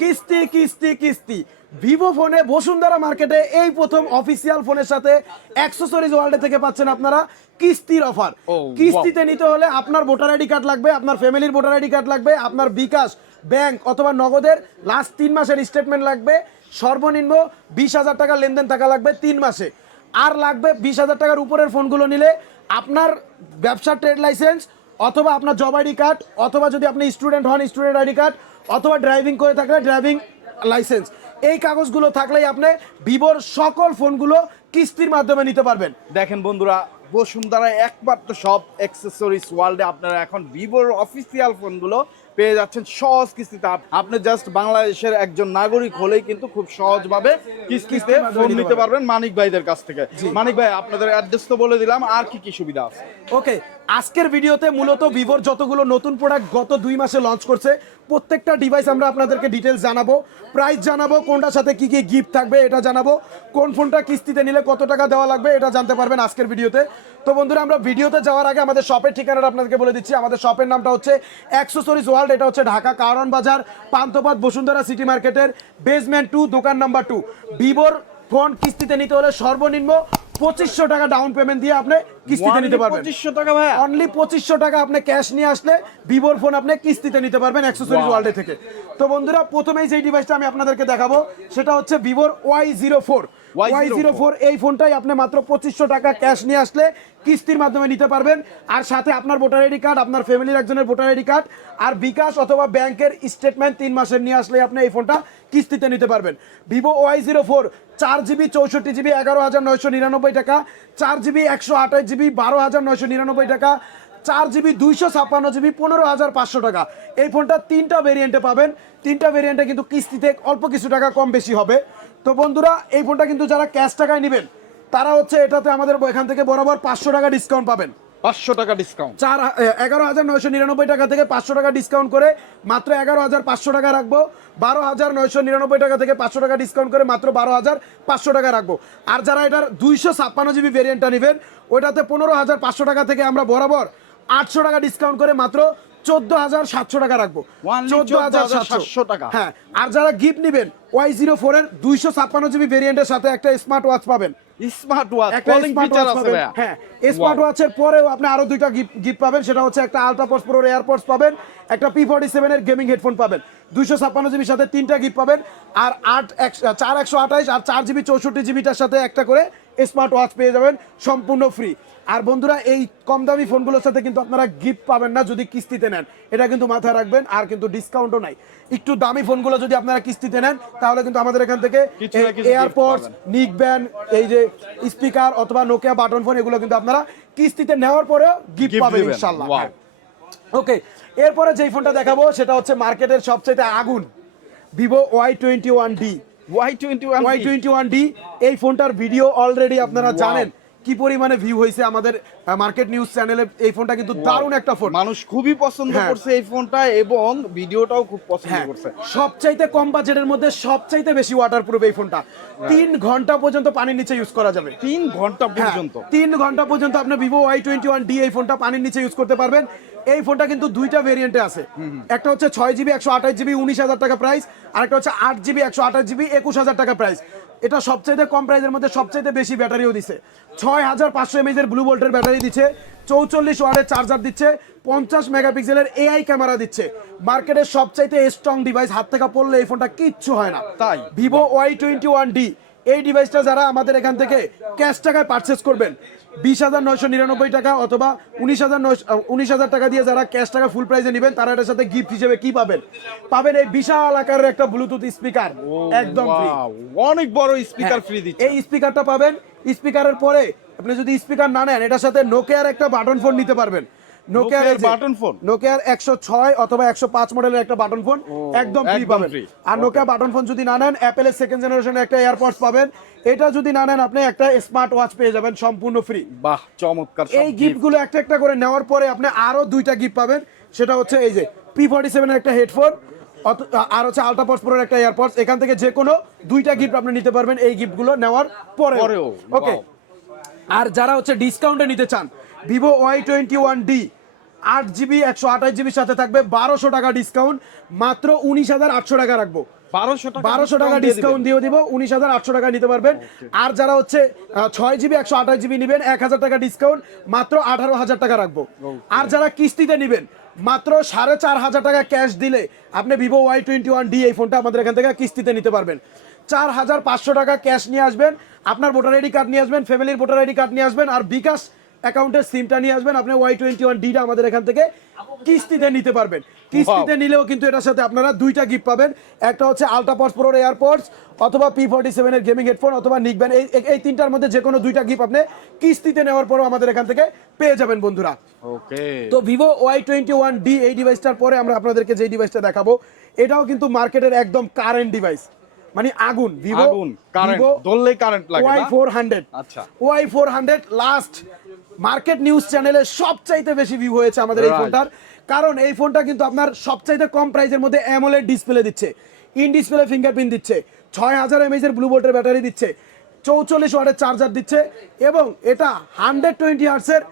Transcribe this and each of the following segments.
কিস্তি কিস্তি কিস্তি। ভিভো ফোনে বসুন্ধরা মার্কেটে এই প্রথম অফিসিয়াল ফোনের সাথে অ্যাক্সেসরিজ ওয়ার্ল্ড থেকে পাচ্ছেন আপনারা কিস্তির অফার কিস্তিতে নিতে হলে আপনার ভোটার আইডি কার্ড লাগবে আপনার ফ্যামিলির ভোটার আইডি কার্ড লাগবে আপনার বিকাশ ব্যাংক অথবা নগদের লাস্ট তিন মাসের স্টেটমেন্ট লাগবে। সর্বনিম্ন বিশ হাজার টাকা লেনদেন টাকা লাগবে তিন মাসে। আর লাগবে বিশ হাজার টাকার উপরের ফোনগুলো নিলে আপনার ব্যবসার ট্রেড লাইসেন্স অথবা আপনার জব আইডি কার্ড অথবা যদি আপনি স্টুডেন্ট হন স্টুডেন্ট আইডি কার্ড অথবা ড্রাইভিং করে থাকলে ড্রাইভিং লাইসেন্স এই কাগজগুলো থাকলেই আপনি ভিভোর সকল ফোনগুলো কিস্তির মাধ্যমে নিতে পারবেন। দেখেন বন্ধুরা বসুন্ধরা একমাত্র সব অ্যাক্সেসরিজ ওয়ার্ল্ডে আপনারা এখন ভিভোর অফিসিয়াল ফোনগুলো পেয়ে যাচ্ছেন সহজ কিস্তিতে। আপ- আপনি জাস্ট বাংলাদেশের একজন নাগরিক হলেই কিন্তু খুব সহজভাবে কিস্তিতে ফোন নিতে পারবেন। মানিক ভাইদের কাছ থেকে। মানিক ভাই আপনাদের অ্যাড্রেস তো বলে দিলাম আর কি কি সুবিধা আছে? ওকে আজকের ভিডিওতে মূলত ভিভোর যতগুলো নতুন প্রোডাক্ট গত দুই মাসে লঞ্চ করছে, প্রত্যেকটা ডিভাইস আমরা আপনাদেরকে ডিটেলস জানাব। প্রাইস জানাব, কোনটার সাথে কি কি গিফট থাকবে এটা জানাব। কোন ফোনটা কিস্তিতে নিলে কত টাকা দেওয়া লাগবে এটা জানতে পারবেন আজকের ভিডিওতে। তো বন্ধুরা, আমরা ভিডিওতে যাওয়ার আগে আমাদের শপের ঠিকানাটা আপনাদেরকে বলে দিচ্ছি। আমাদের শপের নামটা হচ্ছে অ্যাক্সেসরিজ ওয়ার্ল্ড এটা হচ্ছে ঢাকা কারণ বাজার, পান্থপথ, বসুন্ধরা সিটি মার্কেটের বেসমেন্ট টু দোকান নাম্বার টু ভিভোর ফোন কিস্তিতে নিতে হলে সর্বনিম্ন পঁচিশশো টাকা ডাউন পেমেন্ট দিয়ে আপনি কিস্তিতে নিতে পারবেন। পঁচিশশো টাকা ভাই অনলি পঁচিশশো টাকা আপনি ক্যাশ নিয়ে আসলে ভিভোর ফোন আপনি কিস্তিতে নিতে পারবেন অ্যাক্সেসরিজ চল্লিশ ওয়ার্ল্ডে থেকে। তো বন্ধুরা প্রথমেই যেই ডিভাইসটা আমি আপনাদেরকে দেখাবো সেটা হচ্ছে ভিভোর Y zero four Y zero four এই ফোনটাই আপনি মাত্র পঁচিশশো টাকা ক্যাশ নিয়ে আসলে কিস্তির মাধ্যমে নিতে পারবেন। আর সাথে আপনার ভোটার আইডি কার্ড আপনার ফ্যামিলির একজনের ভোটার আইডি কার্ড আর বিকাশ অথবা ব্যাংকের স্টেটমেন্ট তিন মাসের নিয়ে আসলে আপনি এই ফোনটা কিস্তিতে নিতে পারবেন। ভিভো ওয়াই জিরো ফোর চার জিবি চৌষট্টি জিবি এগারো হাজার নয়শো নিরানব্বই টাকা চার জিবি একশো আঠাশ জিবি বারো হাজার নয়শো নিরানব্বই টাকা চার জিবি দুইশো ছাপ্পান্ন জিবি পনেরো হাজার পাঁচশো টাকা। এই ফোনটা তিনটা ভেরিয়েন্টে পাবেন। তিনটা ভেরিয়েন্টে কিন্তু কিস্তিতে অল্প কিছু টাকা কম বেশি হবে। তো বন্ধুরা এই ফোনটা কিন্তু যারা ক্যাশ টাকায় নেবেন তারা হচ্ছে এটাতে আমাদের এখান থেকে বরাবর পাঁচশো টাকা ডিসকাউন্ট পাবেন। পাঁচশো টাকা ডিসকাউন্ট চার এগারো হাজার নয়শো নিরানব্বই টাকা থেকে পাঁচশো টাকা ডিসকাউন্ট করে মাত্র এগারো হাজার পাঁচশো টাকা রাখব। বারো হাজার নয়শো নিরানব্বই টাকা থেকে পাঁচশো টাকা ডিসকাউন্ট করে মাত্র বারো হাজার পাঁচশো টাকা রাখব। আর যারা এটার দুইশো ছাপ্পান্ন জিবি ভেরিয়েন্টটা নেবেন ওইটাতে পনেরো হাজার পাঁচশো টাকা থেকে আমরা বরাবর আটশো টাকা ডিসকাউন্ট করে মাত্র চোদ্দ হাজার সাতশো টাকা রাখব। চোদ্দ হাজার সাতশো। টাকা। হ্যাঁ আর যারা গিফট নেবেন ওয়াই জিরো ফোর এর দুইশো ছাপ্পান্ন জিবি ভেরিয়েন্টের সাথে একটা স্মার্ট ওয়াচ পাবেন। স্মার্ট ওয়াচ হ্যাঁ স্মার্ট ওয়াচের পরেও আপনি আরও দুইটা গিফট পাবেন। সেটা হচ্ছে একটা আলট্রা পডস প্রো এয়ারপডস পাবেন। একটা পি ফর্টি সেভেনের গেমিং হেডফোন পাবেন। দুইশো ছাপ্পান্ন জিবির সাথে তিনটা গিফট পাবেন। আর আট চার একশো আঠাইশ আর চার জিবি চৌষট্টি জিবিটার সাথে একটা করে স্মার্ট ওয়াচ পেয়ে যাবেন সম্পূর্ণ ফ্রি আর বন্ধুরা এই কম দামি ফোনগুলোর সাথে কিন্তু আপনারা গিফট পাবেন না যদি কিস্তিতে নেন। এটা কিন্তু মাথায় রাখবেন আর কিন্তু ডিসকাউন্টও নাই। একটু দামি ফোনগুলো যদি আপনারা কিস্তিতে নেন তাহলে কিন্তু আমাদের এখান থেকে এয়ারপডস নিক ব্যান এই যে স্পিকার অথবা নোকিয়া বাটন ফোন এগুলো কিন্তু আপনারা কিস্তিতে নেওয়ার পরেও গিফট পাবেন. হ্যাঁ। ওকে এরপরে যেই ফোনটা দেখাবো সেটা হচ্ছে মার্কেটের সবচেয়ে আগুন Vivo Y twenty one D Y twenty one Y twenty one D এই ফোনটার ভিডিও অলরেডি আপনারা জানেন। কি পরিমাণে ভিউ হয়েছে আমাদের মার্কেট নিউজ চ্যানেলে এই ফোনটা কিন্তু দারুণ একটা ফোন মানুষ খুবই পছন্দ হ্যাঁ। করছে এই ফোনটা এবং ভিডিওটাও খুব পছন্দ হ্যাঁ। করছে। সবচাইতে কম বাজেটের মধ্যে সবচাইতে বেশি ওয়াটার প্রুফ এই ফোনটা তিন ঘণ্টা পর্যন্ত পানির নিচে ইউজ করা যাবে। তিন ঘণ্টা হ্যাঁ, পর্যন্ত। তিন ঘণ্টা পর্যন্ত আপনি Vivo Y twenty one D এই ফোনটা পানির নিচে ইউজ করতে পারবেন। এই ফোনটা কিন্তু দুইটা ভেরিয়েন্টে আছে। একটা হচ্ছে ছয় জিবি একশো আঠাশ জিবি উনিশ হাজার টাকা প্রাইস আর একটা হচ্ছে আট জিবি একশো আঠাশ জিবি একুশ হাজার টাকা প্রাইস এটা সবচাইতে কম প্রাইসের মধ্যে সবচাইতে বেশি ব্যাটারিও দিছে। ছয় হাজার পাঁচশো এমএজ এর ব্লু বোল্টের ব্যাটারি দিচ্ছে চৌচল্লিশ ওয়ার্ডের চার্জার দিচ্ছে পঞ্চাশ মেগাপিক্সেলের এআই ক্যামেরা দিচ্ছে। মার্কেটের সবচাইতে স্ট্রং ডিভাইস হাত থেকে পড়লে এই ফোনটা কিচ্ছু হয় না। তাই? Vivo Y twenty one D এই ডিভাইসটা যারা আমাদের এখান থেকে ক্যাশ টাকায় পারচেস করবেন বিশ হাজার নয়শো নিরানব্বই টাকা অথবা উনিশ হাজার নয়শো উনিশ হাজার টাকা দিয়ে যারা ক্যাশ টাকা ফুল প্রাইসে নেবেন তারা এটার সাথে গিফট হিসেবে কি পাবেন? পাবেন এই বিশাল আকারের একটা ব্লুটুথ স্পিকার একদম ফ্রি অনেক বড় স্পিকার হ্যাঁ, ফ্রি দিচ্ছে। এই স্পিকারটা পাবেন স্পিকারের পরে আপনি যদি স্পিকার না নেন এটার সাথে নোকিয়ার একটা বাটন ফোন নিতে পারবেন। নোকিয়ার button phone? নোকিয়ার একশো ছয় অথবা একশো পাঁচ মডেলের একটা বাটন ফোন একদম ফ্রি পাবেন। আর নোকিয়া বাটন ফোন যদি না নেন অ্যাপেলের সেকেন্ড জেনারেশনের একটা এয়ারপডস পাবেন। এটা যদি না নেন আপনি একটা স্মার্ট ওয়াচ পেয়ে যাবেন সম্পূর্ণ ফ্রি বাহ চমৎকার এই। গিফটগুলো একটা একটা করে নেওয়ার পরে আপনি আরও দুইটা গিফট পাবেন। সেটা হচ্ছে এই যে পি ফর্টি সেভেনের একটা হেডফোন আর হচ্ছে আলট্রাপডস প্রোর একটা এয়ারপডস এখান থেকে যে কোনো দুইটা গিফট আপনি নিতে পারবেন এই গিফটগুলো নেওয়ার পরে ওকে আর যারা হচ্ছে ডিসকাউন্টে নিতে চান Vivo Y twenty one D আট জিবি একশো আঠাশ জিবির সাথে থাকবে বারোশো টাকা ডিসকাউন্ট মাত্র উনিশ হাজার আটশো টাকা রাখব। বারোশো টাকা ডিসকাউন্ট দিয়ে দিব উনিশ হাজার আটশো টাকা নিতে পারবেন। আর যারা হচ্ছে ছয় জিবি একশো আঠাশ জিবি নেবেন এক হাজার টাকা ডিসকাউন্ট মাত্র আঠারো হাজার টাকা রাখব। আর যারা কিস্তিতে নেবেন মাত্র সাড়ে চার হাজার টাকা ক্যাশ দিলে আপনি Vivo Y twenty one D এই ফোনটা আমাদের এখান থেকে কিস্তিতে নিতে পারবেন। চার হাজার পাঁচশো টাকা ক্যাশ নিয়ে আসবেন আপনার ভোটার আইডি কার্ড নিয়ে আসবেন ফ্যামিলির ভোটার আইডি কার্ড নিয়ে আসবেন আর বিকাশ অ্যাকাউন্টের সিমটা নিয়ে আসবেন আপনি ওয়াই টোয়েন্টি ওয়ান ডিটা আমাদের এখান থেকে কিস্তিতে নিতে পারবেন। কিস্তিতে নিলেও কিন্তু এটার সাথে আপনারা দুইটা গিফট পাবেন। একটা হচ্ছে আলট্রা পডস প্রোর এয়ারপডস অথবা পি ফর্টি সেভেনের গেমিং হেডফোন অথবা নিকবেন এই এই- তিনটার মধ্যে যে কোনো দুইটা গিফট আপনি কিস্তিতে নেওয়ার পরও আমাদের এখান থেকে পেয়ে যাবেন বন্ধুরা। ওকে তো Vivo Y twenty one D এই ডিভাইসটার পরে আমরা আপনাদেরকে যে ডিভাইসটা দেখাবো এটাও কিন্তু মার্কেটের একদম কারেন্ট ডিভাইস মানে আগুন ভিভো আগুন কারেন্ট ধরলেই কারেন্ট লাগে ওয়াই? ফোর হান্ড্রেড আচ্ছা। Y four hundred last market news চ্যানেলে সবচাইতে বেশি ভিউ হয়েছে আমাদের এই ফোনটার। কারণ এই ফোনটা কিন্তু আপনার সবচাইতে কম প্রাইসের মধ্যে অ্যামোলেড ডিসপ্লে দিচ্ছে। ইন ডিসপ্লে ফিঙ্গারপ্রিন্ট দিচ্ছে। ছয় হাজার এমএইচ এর ব্লু ভোল্টের ব্যাটারি দিচ্ছে। চৌচল্লিশ ওয়াটের চার্জার দিচ্ছে। এবং এটা হান্ড্রেড টোয়েন্টি হার্টসের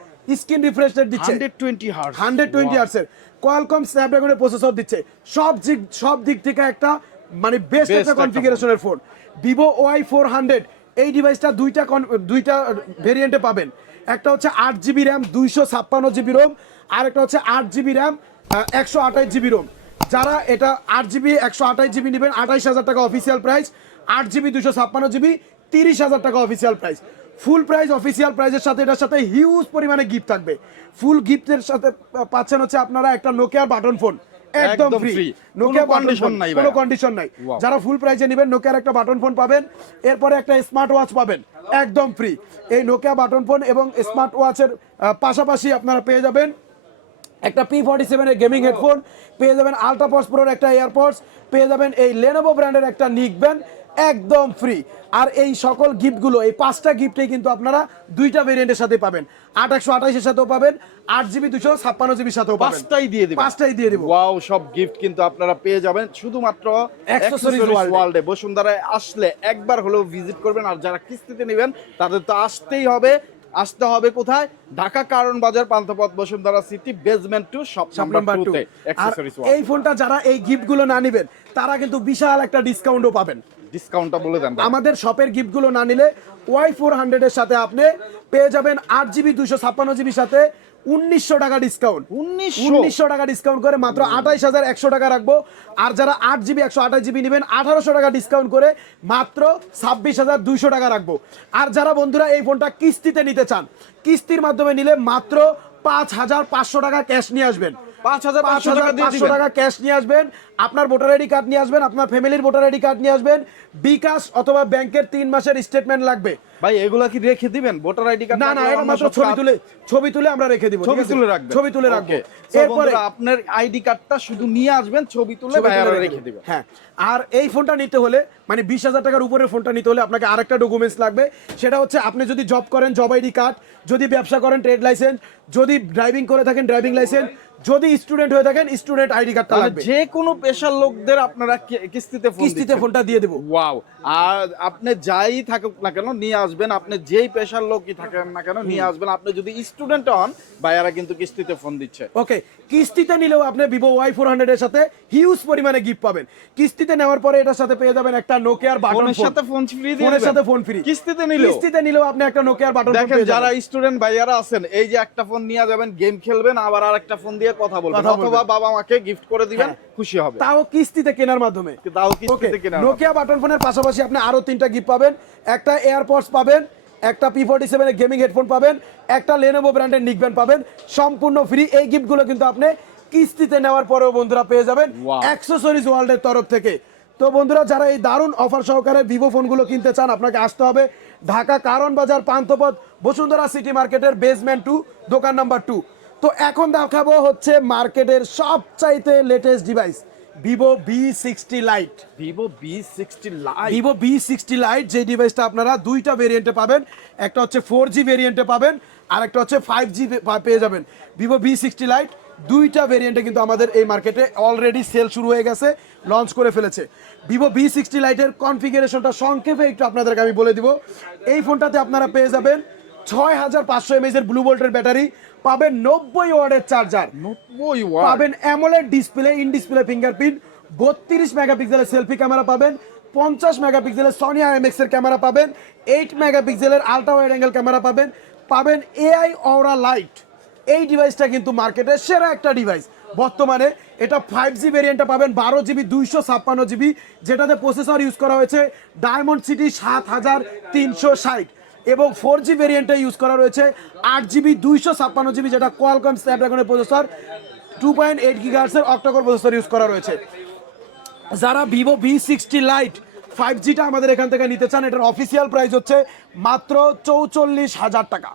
স্ক্রিন রিফ্রেশ রেট দিচ্ছে। 120 হার্টজ হান্ড্রেড টোয়েন্টি আর্টসের কোয়ালকম স্ন্যাপড্রাগনের প্রসেসর দিচ্ছে। সব দিক সব দিক থেকে একটা মানে বেস্ট একটা কনফিগারেশনের phone Vivo Y four hundred এই ডিভাইসটা দুইটা দুইটা ভেরিয়েন্টে পাবেন। একটা হচ্ছে আট জিবি র্যাম, দুইশো ছাপ্পান্ন জিবি রোম আর একটা হচ্ছে আট জিবি র্যাম একশো আঠাশ জিবি রোম। যারা এটা আট জিবি, একশো আঠাশ জিবি নেবেন, আঠাইশ হাজার টাকা অফিসিয়াল প্রাইস আট জিবি দুশো ছাপ্পান্ন জিবি, তিরিশ হাজার টাকা official price full price official প্রাইসের সাথে এটার সাথে হিউজ পরিমাণে গিফট থাকবে। ফুল গিফটের সাথে পাচ্ছেন হচ্ছে আপনারা একটা নোকিয়ার বাটন ফোন একদম ফ্রি। নোকিয়া কোনো বাটন condition ফোন নাই কোনো কন্ডিশন নাই। যারা ফুল প্রাইসে নেবেন নোকিয়ার একটা বাটন ফোন পাবেন এরপরে একটা স্মার্ট ওয়াচ পাবেন একদম ফ্রি এই নোকিয়া বাটন ফোন এবং স্মার্ট ওয়াচের পাশাপাশি আপনারা পেয়ে যাবেন একটা পি ফর্টি সেভেনের গেমিং হেডফোন পেয়ে যাবেন আলট্রাপস প্রোর একটা এয়ারপডস পেয়ে যাবেন এই লেনোভো ব্র্যান্ডের একটা নিক ব্যান্ড একদম ফ্রি আর এই সকল গিফটগুলো এই পাঁচটা গিফটে কিন্তু আপনারা দুইটা ভেরিয়েন্টের সাথে পাবেন। আট একশো আঠাশের সাথেও পাবেন আট জিবি দুশো ছাপ্পান্ন জিবির সাথেও পাঁচটাই দিয়ে দিবেন। পাঁচটাই দিয়ে দেবো। ওয়াও সব গিফট কিন্তু আপনারা পেয়ে যাবেন। শুধুমাত্র ওয়ার্ল্ডে বসুন্ধরায় আসলে একবার হলেও ভিজিট করবেন আর যারা কিস্তিতে নেবেন তাদের তো আসতেই হবে। আসতে হবে কোথায়? Dhaka Karwan Bazar Panthapath Bashundhara City basement two shop shop number number 2 two এই ফোনটা যারা এই গিফটগুলো না নিবেন তারা কিন্তু বিশাল একটা ডিসকাউন্টও পাবেন। ডিসকাউন্টটা বলে দেন আমাদের শপের গিফটগুলো না নিলে ওয়াই ফোর হান্ড্রেডের সাথে আপনি পেয়ে যাবেন আট জিবি দুশো ছাপ্পান্ন জিবির সাথে উনিশশো টাকা ডিসকাউন্ট 1900 উনিশশো টাকা ডিসকাউন্ট করে মাত্র আঠাইশ হাজার একশো টাকা রাখব। আর যারা আট জিবি একশো আঠাশ জিবি নেবেন আঠারোশো টাকা ডিসকাউন্ট করে মাত্র ছাব্বিশ হাজার দুইশো টাকা রাখব। আর যারা বন্ধুরা এই ফোনটা কিস্তিতে নিতে চান কিস্তির মাধ্যমে নিলে মাত্র পাঁচ হাজার পাঁচশো টাকা ক্যাশ নিয়ে আসবেন। পাঁচ হাজার পাঁচশো টাকা ক্যাশ নিয়ে আসবেন আপনার ভোটার আইডি কার্ড নিয়ে আসবেন আপনার ফ্যামিলির ভোটার আইডি কার্ড নিয়ে আসবেন বিকাশ অথবা ব্যাংকের তিন মাসের স্টেটমেন্ট লাগবে। ভাই এগুলা কি রেখে দিবেন? ভোটার আইডি কার্ড না না এটা মাত্র ছবি তুলে ছবি তুলে আমরা রেখে দিব ছবি তুলে রাখবেন। ছবি তুলে রাখব। এরপরে এরপরে আপনার আইডি কার্ডটা শুধু নিয়ে আসবেন ছবি তুলে রেখে রেখে দিবেন। হ্যাঁ আর এই ফোনটা নিতে হলে মানে বিশ হাজার টাকার উপরের ফোনটা নিতে হলে আপনাকে আরেকটা ডকুমেন্টস লাগবে। সেটা হচ্ছে আপনি যদি জব করেন জব আইডি কার্ড যদি ব্যবসা করেন ট্রেড লাইসেন্স যদি ড্রাইভিং করে থাকেন ড্রাইভিং লাইসেন্স যদি স্টুডেন্ট হয়ে থাকেন স্টুডেন্ট আইডি কার্ডটা লাগবে। যে কোনো পেশার লোকদের আপনারা কিস্তিতে ফোন কিস্তিতে ফোনটা দিয়ে দেবো। ওয়াও আর আপনি যাই থাকুক না কেন নিয়ে আসবেন। আপনি যেই পেশার লোকই থাকেন না কেন নিয়ে আসবেন। আপনি যদি স্টুডেন্ট হন ভাইয়ারা কিন্তু কিস্তিতে ফোন দিচ্ছে। ওকে কিস্তিতে নিলেও আপনি ভিভো ওয়াই ফোর হান্ড্রেড এর সাথে হিউজ পরিমাণে গিফট পাবেন। কিস্তিতে নেওয়ার পরে এটার সাথে পেয়ে যাবেন একটা নোকিয়ার বাটন ফোনের সাথে ফোন ফ্রি দিয়ে ফোনের সাথে ফোন ফ্রি কিস্তিতে নিলেও? কিস্তিতে নিলেও আপনি একটা নোকিয়ার বাটন দেখেন যারা স্টুডেন্ট ভাইয়ারা আছেন এই যে একটা ফোন নিয়ে যাবেন গেম খেলবেন আবার আর একটা ফোন দিয়ে কথা বলবেন কথা বলবেন। অথবা বাবা মাকে গিফট করে দিবেন হ্যাঁ। খুশি হবে। তাও কিস্তিতে কেনার মাধ্যমে। তাও কিস্তিতে কেনা নোকিয়া বাটন ফোনের পাশাপাশি আপনি আরও তিনটা গিফট পাবেন। একটা এয়ারপডস পাবেন একটা পি ফোর্টি সেভেনের গেমিং হেডফোন পাবেন একটা লেনোভো ব্র্যান্ডের নিকব্যান্ড পাবেন। সম্পূর্ণ ফ্রি এই গিফটগুলো কিন্তু আপনি কিস্তিতে নেওয়ার পরেও বন্ধুরা পেয়ে যাবেন. অ্যাক্সেসরিজ ওয়ার্ল্ডের তরফ থেকে। তো বন্ধুরা যারা এই দারুণ অফার সহকারে ভিভো ফোনগুলো কিনতে চান আপনাকে আসতে হবে ঢাকা কারণ বাজার পান্থপথ বসুন্ধরা সিটি মার্কেটের বেসমেন্ট টু দোকান নাম্বার টু তো এখন দেখাবো হচ্ছে মার্কেটের সবচাইতে latest device Vivo V sixty lite Vivo V sixty lite Vivo V sixty lite যে ডিভাইসটা আপনারা দুইটা ভেরিয়েন্টে পাবেন একটা হচ্ছে ফোর জি ভেরিয়েন্টে পাবেন আর একটা হচ্ছে ফাইভ জি পেয়ে যাবেন। ভিভো বি সিক্সটি লাইট দুইটা ভেরিয়েন্টে কিন্তু আমাদের এই মার্কেটে অলরেডি সেল শুরু হয়ে গেছে লঞ্চ করে ফেলেছে। ভিভো বি সিক্সটি লাইটের কনফিগারেশনটা সংক্ষেপে একটু আপনাদেরকে আমি বলে দিব। এই ফোনটাতে আপনারা পেয়ে যাবেন ছয় হাজার পাঁচশো এমএজের ব্লু ভোল্টের ব্যাটারি পাবেন নব্বই ওয়ার্ডের চার্জার। নব্বই ওয়াট পাবেন AMOLED display in display fingerprint বত্রিশ মেগাপিক্সেলের সেলফি ক্যামেরা পাবেন পঞ্চাশ মেগাপিক্সেলের সনি আইএমএক্স এর ক্যামেরা পাবেন এইট মেগাপিক্সেলের আলট্রা ওয়াইড অ্যাঙ্গেল ক্যামেরা পাবেন পাবেন এআই অরা লাইট এই ডিভাইসটা কিন্তু মার্কেটের সেরা একটা ডিভাইস বর্তমানে এটা ফাইভ জি ভেরিয়েন্টটা পাবেন বারো জিবি দুইশো ছাপ্পান্ন জিবি যেটাতে প্রসেসর ইউজ করা হয়েছে ডায়মন্ড সিটি সাত হাজার তিনশো ষাট। এবং ফোর জি ভেরিয়েন্টে ইউজ করা রয়েছে। আট জিবি দুইশো ছাপ্পান্ন জিবি যেটা কোয়ালকম স্ন্যাপড্রাগনের প্রসেসর টু পয়েন্ট এইট গিগার্সের অক্টোকর প্রসেসর ইউজ করা রয়েছে। যারা Vivo V sixty lite five জিটা আমাদের এখান থেকে নিতে চান, এটার অফিসিয়াল প্রাইস হচ্ছে মাত্র চৌচল্লিশ হাজার টাকা।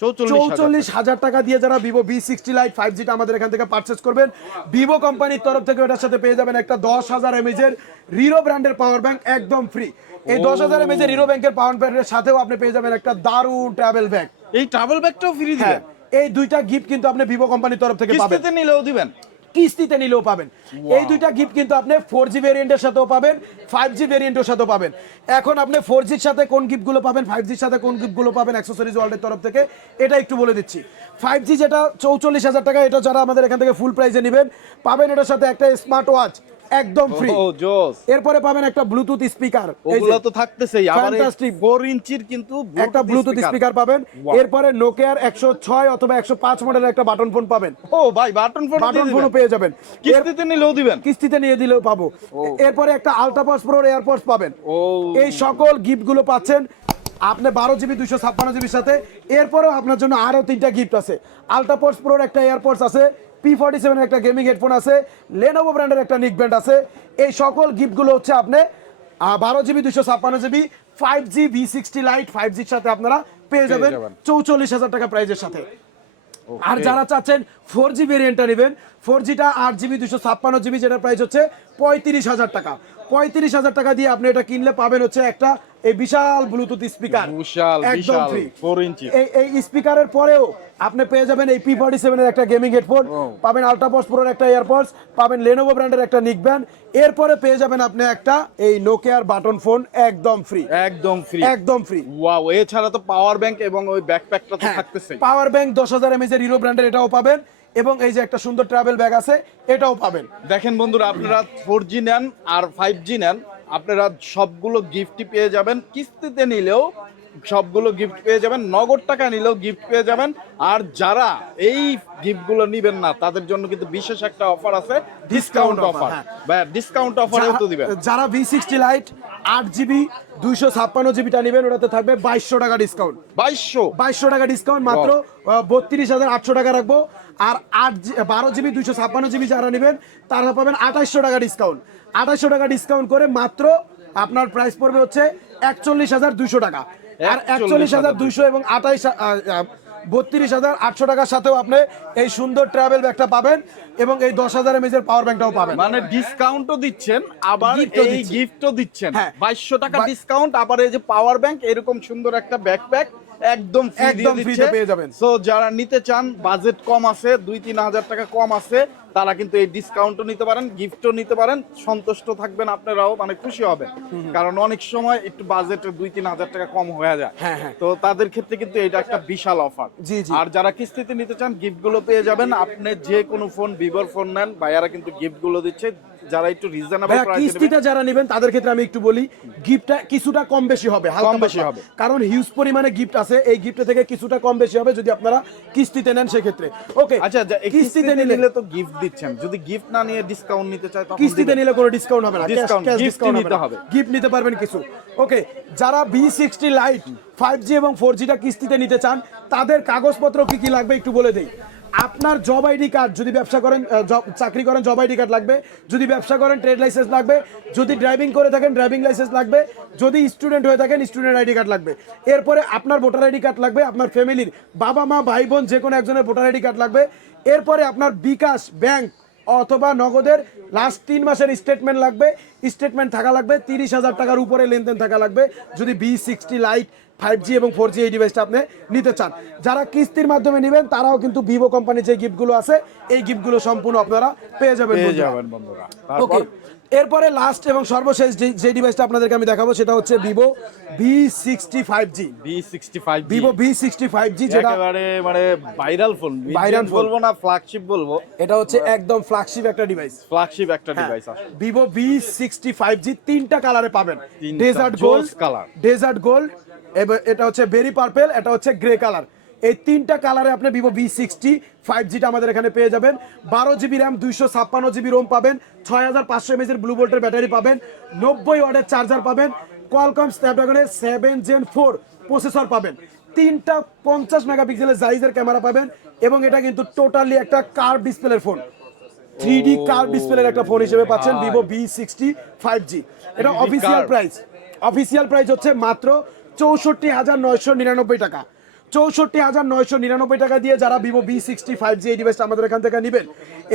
চৌচল্লিশ হাজার টাকা। দিয়ে যারা Vivo V sixty lite five জিটা আমাদের এখান থেকে পারচেস করবেন। ভিভো কোম্পানির তরফ থেকে ওটার সাথে পেয়ে যাবেন একটা দশ হাজার এমএজের রিরো ব্র্যান্ডের পাওয়ার ব্যাংক একদম ফ্রি এই দশ হাজার এমএজের রিরো ব্যাংকের পাওয়ার ব্যাংকের সাথেও আপনি পেয়ে যাবেন একটা দারুণ ট্রাভেল ব্যাগ এই ট্রাভেল ব্যাগটাও ফ্রি হ্যাঁ এই দুইটা গিফট কিন্তু আপনি ভিভো কোম্পানির তরফ থেকে পাবেন। কিস্তিতে নিলেও দিবেন? কিস্তিতে নিলেও পাবেন। এই দুইটা গিফট কিন্তু আপনি ফোর জি ভেরিয়েন্টের সাথেও পাবেন ফাইভ জি ভেরিয়েন্টের সাথেও পাবেন। এখন আপনি ফোর জির সাথে কোন গিফটগুলো পাবেন ফাইভ জির সাথে কোন গিফটগুলো পাবেন অ্যাক্সেসরিজ ওয়ার্ল্ডের তরফ থেকে এটা একটু বলে দিচ্ছি। ফাইভ জি যেটা চৌচল্লিশ হাজার টাকা এটা যারা আমাদের এখান থেকে ফুল প্রাইসে নেবেন পাবেন এটার সাথে একটা স্মার্ট ওয়াচ একদম ফ্রি ও জোস। এরপরে পাবেন একটা ব্লুটুথ স্পিকার ওগুলো তো থাকতেছেই আবার Fantastic. 4 ইঞ্চির কিন্তু একটা ব্লুটুথ স্পিকার পাবেন। এরপরে নোকিয়ার একশো ছয় অথবা একশো পাঁচ মডেলের একটা বাটন ফোন পাবেন। ও ভাই বাটন ফোন বাটন ফোনও পেয়ে যাবেন। কিস্তিতে নিলেও দিবেন। কিস্তিতে নিয়ে দিলেও পাবো। এরপরে একটা আলট্রাপাস প্রোর এয়ারপোর্টস পাবেন। ও। এই সকল গিফটগুলো পাচ্ছেন। আপনি বারো জিবি দুশো ছাপ্পান্ন জিবির সাথে। এরপরেও আপনার জন্য আরও তিনটা গিফট আছে। আলট্রাপোর্টস প্রোর একটা এয়ারপোর্টস আছে। পি ফর্টি সেভেনের একটা গেমিং হেডফোন আছে লেনোভো ব্র্যান্ডের একটা নিক ব্যান্ড আছে। এই সকল গিফটগুলো হচ্ছে আপনি বারো জিবি দুশো ছাপ্পান্ন GB five G V sixty lite five জির সাথে আপনারা পেয়ে যাবেন। চৌচল্লিশ হাজার টাকা প্রাইজের সাথে। আর যারা চাচ্ছেন ফোর জি ভেরিয়েন্টটা নেবেন ফোর জিটা আট জিবি দুশো ছাপ্পান্ন জিবি যেটার প্রাইস হচ্ছে পঁয়ত্রিশ হাজার টাকা। পঁয়ত্রিশ হাজার টাকা দিয়ে আপনি এটা কিনলে পাবেন হচ্ছে একটা এই বিশাল ব্লুটুথ স্পিকার বিশাল, একদম বিশাল, ফ্রি 4 ইঞ্চি। এই এই স্পিকারের পরেও আপনি পেয়ে যাবেন এই পি ফর্টি সেভেনের একটা গেমিং হেডফোন পাবেন আলট্রাপস প্রোর একটা এয়ারপডস পাবেন লেনোভো ব্র্যান্ডের একটা নিক ব্যান্ড এরপরে পেয়ে যাবেন আপনি একটা এই নোকিয়ার বাটন ফোন একদম ফ্রি একদম ফ্রি একদম ফ্রি ওয়াও এছাড়া তো পাওয়ার ব্যাংক এবং ওই ব্যাকপ্যাকটা। তো থাকতেছে পাওয়ার ব্যাংক দশ হাজার এমএজ এর হিরো ব্র্যান্ডের এটাও পাবেন এবং এই যে একটা সুন্দর ট্রাভেল ব্যাগ আছে এটাও পাবেন। দেখেন বন্ধুরা আপনারা ফোর জি নেন আর ফাইভ জি নেন আপনারা সবগুলো গিফটই পেয়ে যাবেন। কিস্তিতে নিলেও সবগুলো গিফট পেয়ে যাবেন নগদ টাকা নিলেও গিফট পেয়ে যাবেন। আর যারা এই গিফটগুলো নিবেন না তাদের জন্য কিন্তু বিশেষ একটা অফার আছে ডিসকাউন্ট অফার। ভাই ডিসকাউন্ট অফারেও তো দিবেন। যারা- ভি সিক্সটি লাইট আট জিবি দুইশো ছাপ্পান্ন জিবিটা নেবেন ওটাতে থাকবে বাইশশো টাকা ডিসকাউন্ট বাইশশো? বাইশশো টাকা ডিসকাউন্ট মাত্র বত্রিশ হাজার আটশো টাকা রাখব। আর আট বারো জিবি দুইশো ছাপ্পান্ন জিবি যারা নেবেন তারা পাবেন আঠাশশো টাকা ডিসকাউন্ট আঠাশশো টাকা ডিসকাউন্ট করে মাত্র আপনার প্রাইস পড়বে হচ্ছে একচল্লিশ হাজার দুইশো টাকা আর একচল্লিশ হাজার দুইশো এবং আঠাইশ বত্রিশ হাজার আটশো টাকার সাথেও আপনি এই সুন্দর ট্রাভেল ব্যাগটা পাবেন এবং এই দশ হাজার এমএজের পাওয়ার ব্যাংকটাও পাবেন মানে ডিসকাউন্টও দিচ্ছেন আবার এই। গিফটও দিচ্ছেন হ্যাঁ। বাইশশো টাকা ডিসকাউন্ট আবার এই যে পাওয়ার ব্যাংক এরকম সুন্দর একটা ব্যাকপ্যাক একদম একদম free তে দিচ্ছে। পেয়ে যাবেন। সো যারা নিতে চান বাজেট কম আছে দুই তিন হাজার টাকা কম আছে তারা কিন্তু এই ডিসকাউন্টও নিতে পারেন গিফটও নিতে পারেন সন্তুষ্ট থাকবেন আপনারাও মানে খুশি হবেন। কারণ অনেক সময় একটু বাজেট দুই তিন হাজার টাকা কম হয়ে যায়। হ্যাঁ, হ্যাঁ। তো তাদের ক্ষেত্রে কিন্তু এটা একটা বিশাল অফার জি, জি। আর যারা কিস্তিতে নিতে চান গিফটগুলো পেয়ে যাবেন। আপনি যে কোনো ফোন ভিভোর ফোন নেন ভাইয়ারা কিন্তু গিফটগুলো দিচ্ছে। যারা একটু রিজনেবল কিস্তিতে যারা নেবেন তাদের ক্ষেত্রে আমি একটু বলি গিফটটা কিছুটা কম বেশি হবে হালকা বেশি হবে। কারণ হিউজ পরিমাণে গিফট আছে এই গিফট থেকে কিছুটা কম বেশি হবে যদি আপনারা কিস্তিতে নেন সেক্ষেত্রে। ওকে আচ্ছা কিস্তিতে নিলে তো গিফট দিচ্ছেন যদি গিফট না নিয়ে ডিসকাউন্ট নিতে চায় তখন কিস্তিতে নিলে কোনো ডিসকাউন্ট হবে না। ডিসকাউন্ট নিতে হবে। গিফট নিতে পারবেন কিছু। ওকে যারা V sixty lite five G এবং ফোর জিটা কিস্তিতে নিতে চান তাদের কাগজপত্র কি কি লাগবে একটু বলে দেই। আপনার জব আইডি কার্ড যদি ব্যবসা করেন চাকরি করেন জব আইডি কার্ড লাগবে। যদি ব্যবসা করেন ট্রেড লাইসেন্স লাগবে। যদি ড্রাইভিং করে থাকেন ড্রাইভিং লাইসেন্স লাগবে। যদি স্টুডেন্ট হয়ে থাকেন স্টুডেন্ট আইডি কার্ড লাগবে। এরপরে আপনার ভোটার আইডি কার্ড লাগবে, আপনার ফ্যামিলির বাবা মা, ভাই বোন যে কোনো একজনের ভোটার আইডি কার্ড লাগবে। এরপরে আপনার বিকাশ ব্যাংক অথবা নগদের লাস্ট তিন মাসের স্টেটমেন্ট লাগবে। স্টেটমেন্ট থাকা লাগবে, তিরিশ হাজার টাকার উপরে লেনদেন থাকা লাগবে। যদি V sixty lite five G এবং ফোর জি এই ডিভাইসটা আপনি নিতে চান। যারা কিস্তির মাধ্যমে নেবেন তারাও কিন্তু ভিভো কোম্পানির যে গিফটগুলো আছে এই গিফটগুলো সম্পূর্ণ আপনারা পেয়ে যাবেন বন্ধুরা। ওকে এরপরে লাস্ট এবং সর্বশেষ যে- ডিভাইসটা আপনাদেরকে আমি দেখাবো সেটা হচ্ছে Vivo V sixty five G V sixty five Vivo V sixty five G যেটা একেবারে মানে ভাইরাল ফোন ভাইরাল। বলব না ফ্ল্যাগশিপ বলব। এটা হচ্ছে একদম ফ্ল্যাগশিপ একটা ডিভাইস ফ্ল্যাগশিপ একটা device Vivo V sixty five G তিনটা কালারে পাবেন। Desert gold colour। Desert gold এটা হচ্ছে বেরি পার্পেল এটা হচ্ছে গ্রে কালার এই তিনটা কালারে আপনি ভিভো ভি সিক্সটি ফাইভ জিটা আমাদের এখানে পেয়ে যাবেন। বারো জিবি র্যাম দুইশো ছাপ্পান্ন জিবি রোম পাবেন। ছয় হাজার পাঁচশো এমএসের ব্লু ভোল্টের ব্যাটারি পাবেন। নব্বই ওয়ার্ডের চার্জার পাবেন। কোয়ালকম স্ন্যাপড্রাগনের সেভেন জেন ফোর প্রসেসর পাবেন। তিনটা পঞ্চাশ মেগাপিক্সেলের সাইজের ক্যামেরা পাবেন এবং এটা কিন্তু টোটালি একটা কার ডিসপ্লের ফোন থ্রি ডি কার ডিসপ্লের একটা ফোন হিসেবে পাচ্ছেন Vivo V sixty five G এটা অফিসিয়াল প্রাইস অফিসিয়াল প্রাইস হচ্ছে মাত্র চৌষট্টি হাজার নয়শো নিরানব্বই টাকা। চৌষট্টি হাজার নয়শো নিরানব্বই টাকা দিয়ে যারা Vivo V sixty five G এই ডিভাইসটা আমাদের এখান থেকে নেবেন,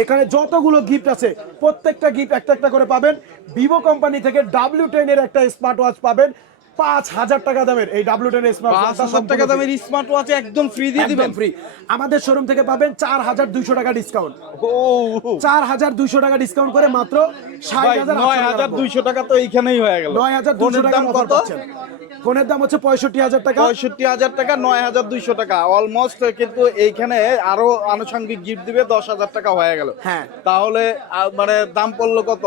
এখানে যতগুলো গিফট আছে, প্রত্যেকটা গিফট একটা একটা করে পাবেন। ভিভো কোম্পানি থেকে ডাব্লিউ টেনের একটা স্মার্ট ওয়াচ পাবেন। পাঁচ হাজার টাকা দামের এই ডাব্লিউ টেন স্মার্ট টাকা দামের স্মার্ট ওয়াচ একদম ফ্রি দিয়ে দিবেন। ফ্রি আমাদের শোরুম থেকে পাবেন চার হাজার দুইশো টাকা ডিসকাউন্ট চার হাজার দুইশো টাকা ডিসকাউন্ট করে মাত্র ষাট ভাই হাজার নয় হাজার দুইশো টাকা তো এইখানেই হয়ে গেল। নয় হাজার টাকা কত? ফোনের দাম হচ্ছে পঁয়ষট্টি হাজার টাকা। পঁয়ষট্টি হাজার টাকা নয় হাজার দুইশো টাকা। অলমোস্ট কিন্তু এইখানে আরও আনুষঙ্গিক গিফট দিবে দশ হাজার টাকা হয়ে গেল। হ্যাঁ। তাহলে মানে দাম পড়ল কত?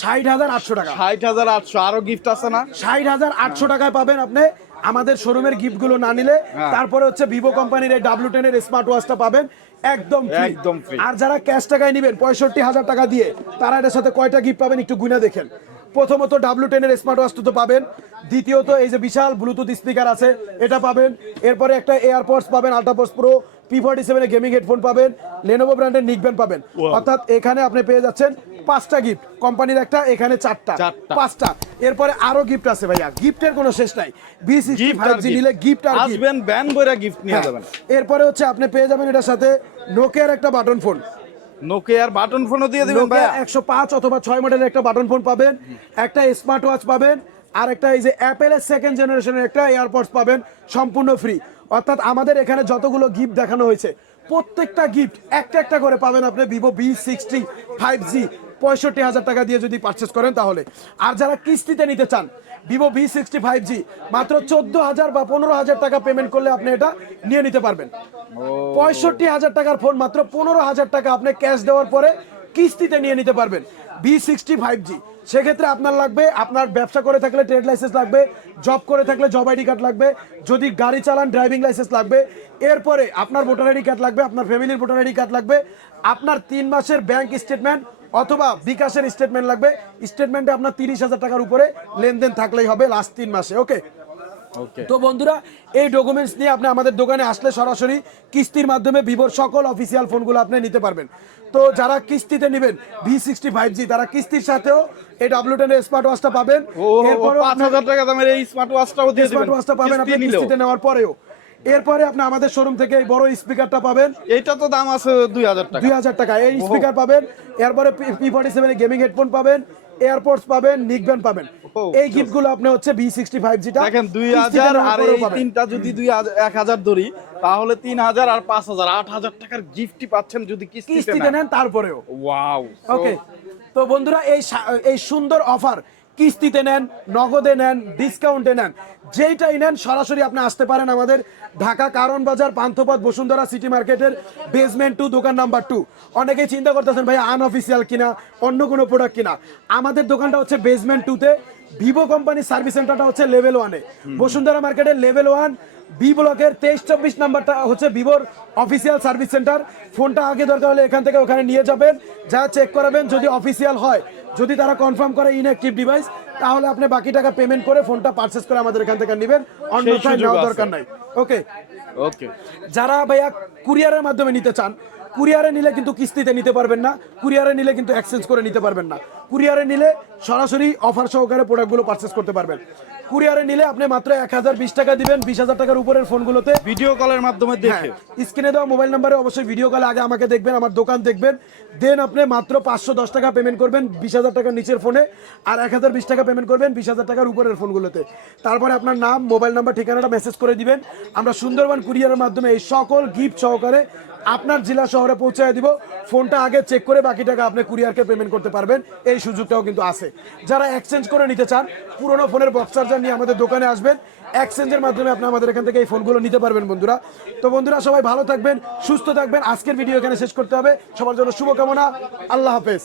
ষাট হাজার আটশো টাকা। ষাট হাজার আটশো আরও গিফট আছে না? ষাট হাজার আটশো টাকায় পাবেন আপনি আমাদের শোরুমের গিফটগুলো না নিলে। হ্যাঁ। তারপরে হচ্ছে ভিভো কোম্পানির এই ডাব্লিউ টেন এর স্মার্ট ওয়াচটা পাবেন। একদম একদম আর যারা ক্যাশ টাকায় নেবেন পঁয়ষট্টি হাজার টাকা দিয়ে তারা এটার সাথে কয়টা গিফট পাবেন একটু গুনে দেখেন। প্রথমত ডাব্লিউ টেন এর স্মার্ট ওয়াচটা তো পাবেন। দ্বিতীয়ত এই যে বিশাল ব্লুটুথ স্পিকার আছে এটা পাবেন। এরপরে একটা এয়ারপডস পাবেন Ultra Pods Pro P forty সেভেনের গেমিং হেডফোন পাবেন লেনোভো ব্র্যান্ডের নিকব্যান্ড পাবেন। অর্থাৎ এখানে আপনি পেয়ে যাচ্ছেন পাঁচটা গিফট কোম্পানির একটা এখানে চারটা। পাঁচটা। এরপরে আরও গিফট আছে ভাইয়া। গিফটের কোনো শেষ নাই। বি সিক্সটি ফাইভ জি নিলে গিফট আর আসবেন ব্যান বইরা গিফট নিয়ে হ্যাঁ। যাবেন। এরপরে হচ্ছে আপনি পেয়ে যাবেন এটার সাথে নোকিয়ার একটা বাটন ফোন নোকিয়ার বাটন ফোনও দিয়ে দিবেন ভাই নোকিয়া একশো পাঁচ অথবা ছয় মডেলের একটা বাটন ফোন পাবেন। একটা স্মার্ট ওয়াচ পাবেন। আর একটা এই যে অ্যাপেলের সেকেন্ড জেনারেশনের একটা এয়ারপডস পাবেন। সম্পূর্ণ ফ্রি অর্থাৎ আমাদের এখানে যতগুলো গিফট দেখানো হয়েছে, প্রত্যেকটা গিফট একটা একটা করে পাবেন আপনি Vivo V sixty five G পঁয়ষট্টি হাজার টাকা দিয়ে যদি পারচেস করেন তাহলে। আর যারা কিস্তিতে নিতে চান Vivo V sixty five G মাত্র চোদ্দ হাজার বা পনেরো হাজার টাকা পেমেন্ট করলে আপনি এটা নিয়ে নিতে পারবেন। পঁয়ষট্টি হাজার টাকার ফোন মাত্র পনেরো হাজার টাকা আপনি ক্যাশ দেওয়ার পরে কিস্তিতে নিয়ে নিতে পারবেন। বি সিক্সটি ফাইভ জি সেক্ষেত্রে আপনার লাগবে, আপনার ব্যবসা করে থাকলে ট্রেড লাইসেন্স লাগবে জব করে থাকলে জব আইডি কার্ড লাগবে, যদি গাড়ি চালান ড্রাইভিং লাইসেন্স লাগবে, এরপরে আপনার ভোটার আইডি কার্ড লাগবে, আপনার ফ্যামিলির ভোটার আইডি কার্ড লাগবে, আপনার তিন মাসের ব্যাংক স্টেটমেন্ট অথবা বিকাশের স্টেটমেন্ট লাগবে স্টেটমেন্টে আপনার তিরিশ হাজার টাকার উপরে লেনদেন থাকলেই হবে লাস্ট তিন মাসে ওকে ওকে তো বন্ধুরা এই ডকুমেন্টস নিয়ে আপনি আমাদের দোকানে আসলে সরাসরি কিস্তির মাধ্যমে ভিভোর সকল অফিসিয়াল ফোনগুলো আপনি নিতে পারবেন। তো যারা কিস্তিতে নেবেন ভি সিক্সটি ফাইভ জি তারা কিস্তির সাথেও এই ডাব্লিউ টেন স্মার্ট ওয়াচটা পাবেন। পাঁচ হাজার টাকা দামের এই স্মার্ট ওয়াচটাও স্মার্ট ওয়াচটা পাবেন আপনি কিস্তিতে নেওয়ার পরেও। এরপরে আপনি আমাদের শোরুম থেকে এই বড় স্পিকারটা পাবেন। এইটা তো দাম আছে দুই হাজার টাকা। দুই হাজার টাকা। এই স্পিকার পাবেন এরপরে P forty seven gaming headphone পাবেন এয়ারপোর্টস পাবেন নিকব্যান্ড পাবেন। এই গিফটগুলো আপনি হচ্ছে ভি সিক্সটি ফাইভ জিটা দেখেন দুই হাজার আর এই তিনটা যদি দুই হাজার এক হাজার ধরি তাহলে তিন হাজার আর পাঁচ হাজার। আট হাজার টাকার গিফটই পাচ্ছেন যদি কিস্তিতে নেন। তারপরেও। ওয়াও ওকে তো বন্ধুরা এই এই সুন্দর অফার কিস্তিতে নেন নগদে নেন ডিসকাউন্টে নেন। যেইটাই নেন সরাসরি আপনি আসতে পারেন আমাদের ঢাকা কারণ বাজার পান্থপথ বসুন্ধরা সিটি মার্কেটের বেসমেন্ট টু দোকান নাম্বার টু অনেকেই চিন্তা করতেছেন ভাই আনঅফিসিয়াল কিনা অন্য কোনো প্রোডাক্ট কিনা? আমাদের দোকানটা হচ্ছে বেসমেন্ট টুতে ভিভো কোম্পানির সার্ভিস সেন্টারটা হচ্ছে লেভেল ওয়ানে বসুন্ধরা মার্কেটের লেভেল ওয়ান বি ব্লকের তেইশ চব্বিশ নাম্বারটা হচ্ছে ভিভোর অফিসিয়াল সার্ভিস সেন্টার ফোনটা আগে দরকার হলে এখান থেকে ওখানে নিয়ে যাবেন। যা চেক করাবেন যদি অফিসিয়াল হয়। যদি তারা কনফার্ম করে ইনঅ্যাক্টিভ ডিভাইস তাহলে আপনি বাকি টাকা পেমেন্ট করে ফোনটা পারচেস করে আমাদের এখান থেকে নেবেন। অন্যথায় নেওয়া দরকার নাই। ওকে ওকে যারা ভাইয়া কুরিয়ারের মাধ্যমে নিতে চান কুরিয়ারে নিলে কিন্তু কিস্তিতে নিতে পারবেন না কুরিয়ারে নিলে কিন্তু এক্সচেঞ্জ করে নিতে পারবেন না। কুরিয়ারে নিলে সরাসরি অফার সহকারে প্রোডাক্টগুলো পারচেস করতে পারবেন। কুরিয়ারে নিলে আপনি মাত্র এক হাজার বিশ টাকা দিবেন বিশ হাজার টাকার উপরের ফোনগুলোতে। ভিডিও কলের মাধ্যমে দেখে। স্ক্রিনে দেওয়া মোবাইল নাম্বারে অবশ্যই ভিডিও কলে আগে আমাকে দেখবেন আমার দোকান দেখবেন। দেন আপনি মাত্র পাঁচশো দশ টাকা পেমেন্ট করবেন বিশ হাজার টাকার নিচের ফোনে আর এক হাজার বিশ টাকা পেমেন্ট করবেন বিশ হাজার টাকার উপরের ফোনগুলোতে। তারপরে আপনার নাম মোবাইল নাম্বার ঠিকানাটা মেসেজ করে দিবেন। আমরা সুন্দরবন কুরিয়ারের মাধ্যমে এই সকল গিফট সহকারে আপনার জেলা শহরে পৌঁছায় দিব। ফোনটা আগে চেক করে বাকি টাকা আপনি কুরিয়ারকে পেমেন্ট করতে পারবেন। এই সুযোগটাও কিন্তু আছে। যারা এক্সচেঞ্জ করে নিতে চান, পুরনো ফোনের বক্স চার্জার নিয়ে আমাদের দোকানে আসবেন। এক্সচেঞ্জের মাধ্যমে আপনি আমাদের এখান থেকে এই ফোনগুলো নিতে পারবেন বন্ধুরা। তো বন্ধুরা, সবাই ভালো থাকবেন, সুস্থ থাকবেন। আজকের ভিডিও এখানে শেষ করতে হবে। সবার জন্য শুভকামনা। আল্লাহ হাফেজ।